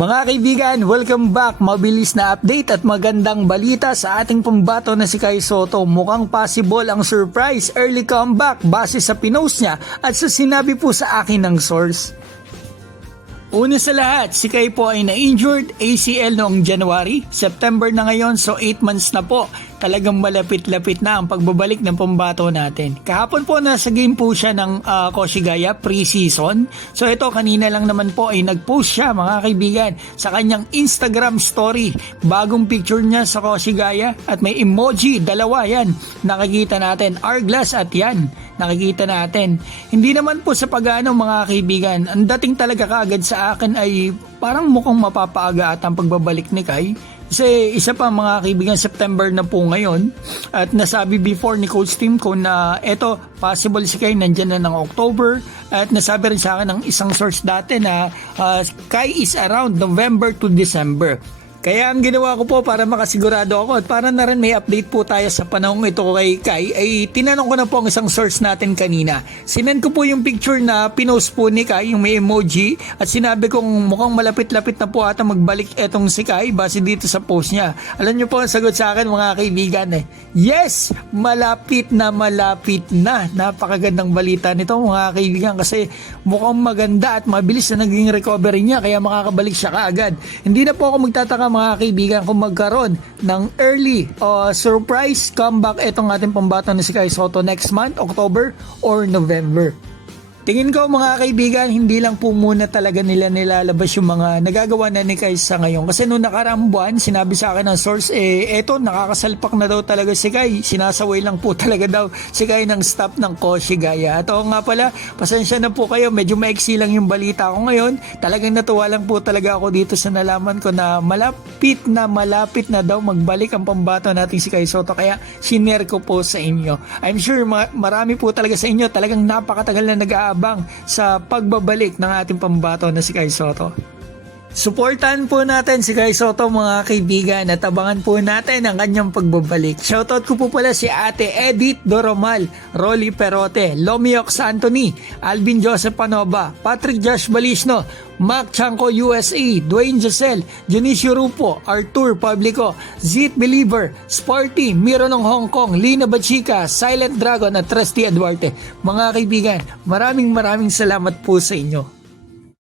Mga kaibigan, welcome back. Mabilis na update at magandang balita sa ating pambato na si Kai Sotto. Mukhang possible ang surprise early comeback base sa pinost niya at sa sinabi po sa akin ng source. Una sa lahat, si Kai po ay na-injured ACL noong January, September na ngayon, so 8 months na po. Talagang malapit-lapit na ang pagbabalik ng pambato natin. Kahapon po nasa game po siya ng Koshigaya pre-season. So ito kanina lang naman po ay nag-post siya mga kaibigan sa kanyang Instagram story. Bagong picture niya sa Koshigaya at may emoji, dalawa yan. Nakikita natin, hourglass at yan. Nakikita natin. Hindi naman po sa pag-ano mga kaibigan, ang dating talaga kaagad sa akin ay parang mukhang mapapaaga at ang pagbabalik ni Kai. Kasi isa pa mga kaibigan, September na po ngayon at nasabi before ni Coach Tim ko na eto possible si Kai nandyan na ng October at nasabi rin sa akin ng isang source dati na Kai is around November to December. Kaya ang ginawa ko po para makasigurado ako at para na rin may update po tayo sa panahon ito kay Kai ay tinanong ko na po ang isang source natin kanina. Sinend ko po yung picture na pinost po ni Kai, yung may emoji at sinabi kong mukhang malapit-lapit na po ata magbalik etong si Kai base dito sa post niya. Alam niyo po ang sagot sa akin mga kaibigan yes! Malapit na. Napakagandang balita nito mga kaibigan kasi mukhang maganda at mabilis na naging recovery niya kaya makakabalik siya kaagad. Hindi na po ako magtataka mga kaibigan kung magkaroon ng early surprise comeback itong ating pambato na si Kai Sotto next month, October or November. Tingin ko mga kaibigan, hindi lang po muna talaga nila nilalabas yung mga nagagawa na ni Kai sa ngayon. Kasi noong nakaraang buwan, sinabi sa akin ng source, eto nakakasalpak na daw talaga si Kai. Sinasaway lang po talaga daw si Kai ng staff ng Koshigaya. At oo nga pala, pasensya na po kayo, medyo maiksi lang yung balita ko ngayon. Talagang natuwa lang po talaga ako dito sa nalaman ko na malapit na daw magbalik ang pambato natin si Kai Sotto. Kaya sinare ko po sa inyo. I'm sure marami po talaga sa inyo talagang napakatagal na nag-aabang sa pagbabalik ng ating pambato na si Kai Sotto. Suportahan po natin si Kai Sotto mga kaibigan at abangan po natin ang kanyang pagbabalik. Shoutout ko po pala si Ate Edith Doromal, Rolly Perote, Lomiox Anthony, Alvin Joseph Panova, Patrick Josh Balisno, Mac Chanco USA, Dwayne Giselle, Dionisio Rupo, Arthur Publico, Zit Believer, Sporty, Miro ng Hong Kong, Lina Bachika, Silent Dragon at Trusty Eduarte. Mga kaibigan, maraming salamat po sa inyo.